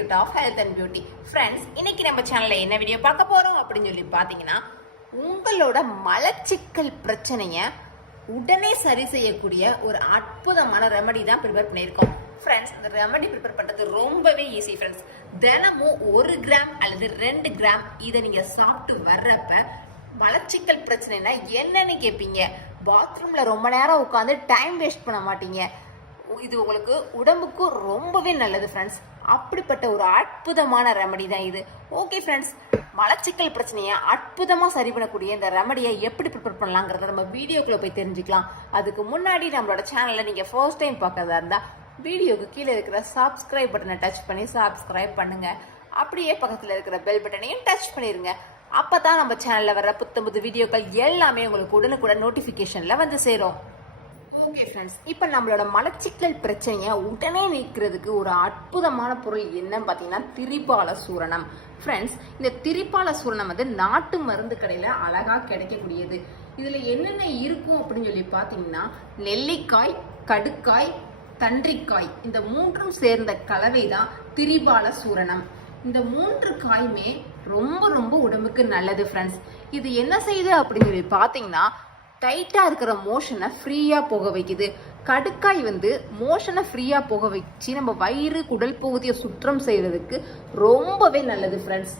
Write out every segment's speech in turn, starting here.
Secret of health and beauty friends இன்னைக்கு நம்ம சேனலில் என்ன வீடியோ பார்க்க போறோம் அப்படின்னு சொல்லி பார்த்தீங்கன்னா உங்களோட மலச்சிக்கல் பிரச்சனையை உடனே சரி செய்யக்கூடிய ஒரு அற்புதமான ரெமடி தான் ப்ரிப்பேர் பண்ணியிருக்கோம். ஃப்ரெண்ட்ஸ் இந்த ரெமடி ப்ரிப்பேர் பண்றது ரொம்பவே ஈஸி ஃப்ரெண்ட்ஸ் தினமும் ஒரு கிராம் அல்லது ரெண்டு கிராம் இதை நீங்கள் சாப்பிட்டு வர்றப்ப மலச்சிக்கல் பிரச்சனைனா என்னன்னு கேட்பீங்க பாத்ரூம்ல ரொம்ப நேரம் உட்காந்து டைம் வேஸ்ட் பண்ண மாட்டீங்க. இது உங்களுக்கு உடம்புக்கு ரொம்பவே நல்லது ஃப்ரெண்ட்ஸ் அப்படிப்பட்ட ஒரு அற்புதமான ரெமடி தான் இது. ஓகே ஃப்ரெண்ட்ஸ் மலச்சிக்கல் பிரச்சனையை அற்புதமாக சரி பண்ணக்கூடிய இந்த ரெமடியை எப்படி ப்ரிப்பேர் பண்ணலாங்கிறத நம்ம வீடியோக்குள்ளே போய் தெரிஞ்சுக்கலாம். அதுக்கு முன்னாடி நம்மளோட சேனலில் நீங்கள் ஃபர்ஸ்ட் டைம் பார்க்கறதா இருந்தால் வீடியோக்கு கீழே இருக்கிற சப்ஸ்கிரைப் பட்டனை டச் பண்ணி சப்ஸ்கிரைப் பண்ணுங்கள் அப்படியே பக்கத்தில் இருக்கிற பெல் பட்டனையும் டச் பண்ணிடுங்க அப்போ தான் நம்ம சேனலில் வர புத்த புது வீடியோக்கள் எல்லாமே உங்களுக்கு உடனுக்குடன் நோட்டிஃபிகேஷனில் வந்து சேரும். ஓகே ஃப்ரெண்ட்ஸ் இப்போ நம்மளோட மலச்சிக்கல் பிரச்சனையை உடனே நீக்கிறதுக்கு ஒரு அற்புதமான பொருள் என்னன்னு பார்த்தீங்கன்னா திரிபால சூரணம். ஃப்ரெண்ட்ஸ் இந்த திரிபால சூரணம் வந்து நாட்டு மருந்து கடையில் அழகாக கிடைக்கக்கூடியது. இதில் என்னென்ன இருக்கும் அப்படின்னு சொல்லி பார்த்தீங்கன்னா நெல்லிக்காய் கடுக்காய் தன்றிக்காய் இந்த மூன்றும் சேர்ந்த கலவை தான் திரிபால சூரணம். இந்த மூன்று காயுமே ரொம்ப ரொம்ப உடம்புக்கு நல்லது ஃப்ரெண்ட்ஸ் இது என்ன செய்யுது அப்படின்னு சொல்லி பார்த்தீங்கன்னா டைட்டாக இருக்கிற மோஷனை ஃப்ரீயாக போக வைக்குது. கடுக்காய் வந்து மோஷனை ஃப்ரீயாக போக வச்சு நம்ம வயிறு குடல் பகுதியை சுற்றம் செய்கிறதுக்கு ரொம்பவே நல்லது ஃப்ரெண்ட்ஸ்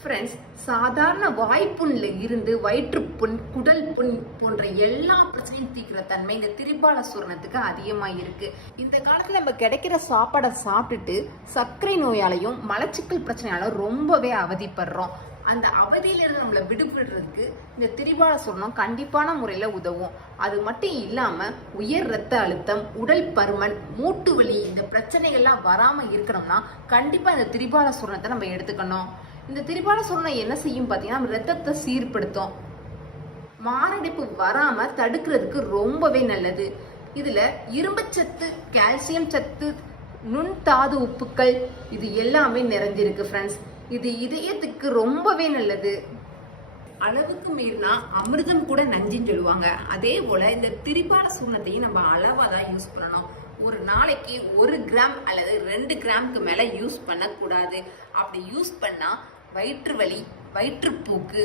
ஃப்ரெண்ட்ஸ் சாதாரண வாய்ப்புண்ணில் இருந்து வயிற்றுப்புண் குடல் புண் போன்ற எல்லா பிரச்சனையும் தீர்க்கிற தன்மை இந்த திரிபால சூரணத்துக்கு அதிகமாக இருக்குது இந்த காலத்தில் நம்ம கிடைக்கிற சாப்பாடை சாப்பிட்டுட்டு சர்க்கரை நோயாலையும் மலச்சிக்கல் பிரச்சனையாலும் ரொம்பவே அவதிப்படுறோம். அந்த அவதியிலிருந்து நம்மளை விடுபடுறதுக்கு இந்த திரிபால சுரணம் கண்டிப்பான முறையில் உதவும். அது மட்டும் இல்லாமல் உயர் ரத்த அழுத்தம் உடல் பருமன் மூட்டு வலி இந்த பிரச்சனைகள்லாம் வராமல் இருக்கணும்னா கண்டிப்பாக இந்த திரிபால சுரணத்தை நம்ம எடுத்துக்கணும். இந்த திரிபால சுரணம் என்ன செய்யும் பார்த்தீங்கன்னா நம்ம ரத்தத்தை சீர்படுத்தும். மாரடைப்பு வராமல் தடுக்கிறதுக்கு ரொம்பவே நல்லது. இதில் இரும்புச்சத்து கால்சியம் சத்து நுண்தாது உப்புக்கள் இது எல்லாமே நிறைஞ்சிருக்கு ஃப்ரெண்ட்ஸ் இது இதயத்துக்கு ரொம்பவே நல்லது. அளவுக்கு மீறினா அமிர்தம் கூட நஞ்சுன்னு சொல்லுவாங்க. அதே போல இந்த திரிபாட சூர்ணத்தையும் நம்ம அளவாக தான் யூஸ் பண்ணணும். ஒரு நாளைக்கு ஒரு கிராம் அல்லது ரெண்டு கிராமுக்கு மேலே யூஸ் பண்ணக்கூடாது. அப்படி யூஸ் பண்ணால் வயிற்று வலி வயிற்றுப்போக்கு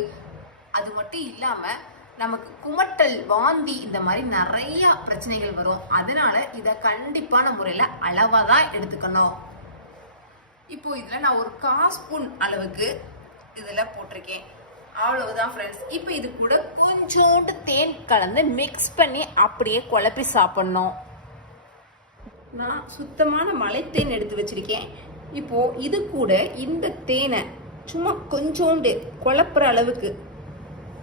அது மட்டும் இல்லாமல் நமக்கு குமட்டல் வாந்தி இந்த மாதிரி நிறைய பிரச்சனைகள் வரும். அதனால இதை கண்டிப்பான முறையில் அளவாக தான் எடுத்துக்கணும். இப்போ இதில் நான் ஒரு கா ஸ்பூன் அளவுக்கு இதில் போட்டிருக்கேன். அவ்வளவுதான் ஃப்ரெண்ட்ஸ் இப்போ இது கூட கொஞ்சோண்டு தேன் கலந்து மிக்ஸ் பண்ணி அப்படியே குழப்பி சாப்பிட்ணும். நான் சுத்தமான மலைத்தேன் எடுத்து வச்சிருக்கேன். இப்போது இது கூட இந்த தேனை சும்மா கொஞ்சோண்டு குழப்புற அளவுக்கு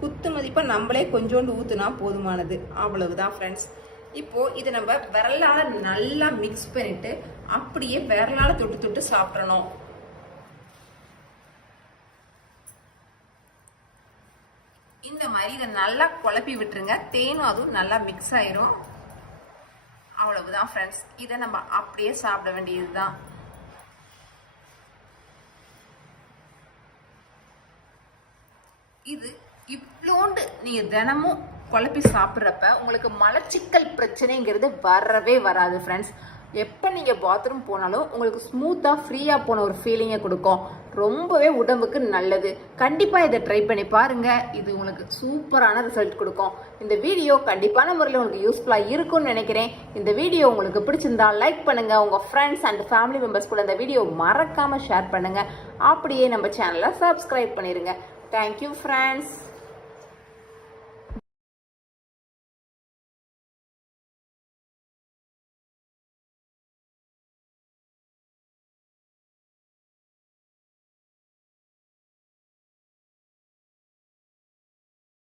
குத்து மதிப்பாக நம்மளே கொஞ்சோண்டு ஊற்றுனா போதுமானது. அவ்வளவுதான் ஃப்ரெண்ட்ஸ் இப்போ இதை நம்ம விரலால நல்லா மிக்ஸ் பண்ணிட்டு அப்படியே விரலால தொட்டு தொட்டு சாப்பிடணும். இந்த மாதிரி இதை நல்லா குழப்பி விட்டுருங்க. தேனும் அதுவும் நல்லா மிக்ஸ் ஆயிரும். அவ்வளவுதான் ஃப்ரெண்ட்ஸ் இதை நம்ம அப்படியே சாப்பிட வேண்டியதுதான். இது இவ்வளோண்டு நீங்கள் தினமும் குழப்பி சாப்பிட்றப்ப உங்களுக்கு மலச்சிக்கல் பிரச்சனைங்கிறது வரவே வராது ஃப்ரெண்ட்ஸ் எப்போ நீங்கள் பாத்ரூம் போனாலும் உங்களுக்கு ஸ்மூத்தாக ஃப்ரீயாக போன ஒரு ஃபீலிங்கை கொடுக்கும். ரொம்பவே உடம்புக்கு நல்லது. கண்டிப்பாக இதை ட்ரை பண்ணி பாருங்கள் இது உங்களுக்கு சூப்பரான ரிசல்ட் கொடுக்கும். இந்த வீடியோ கண்டிப்பான முறையில் உங்களுக்கு யூஸ்ஃபுல்லாக இருக்கும்னு நினைக்கிறேன். இந்த வீடியோ உங்களுக்கு பிடிச்சிருந்தா லைக் பண்ணுங்கள் உங்கள் ஃப்ரெண்ட்ஸ் அண்ட் ஃபேமிலி மெம்பர்ஸ் கூட இந்த வீடியோ மறக்காமல் ஷேர் பண்ணுங்கள் அப்படியே நம்ம சேனலை சப்ஸ்கிரைப் பண்ணிடுங்க தேங்க்யூ ஃப்ரெண்ட்ஸ்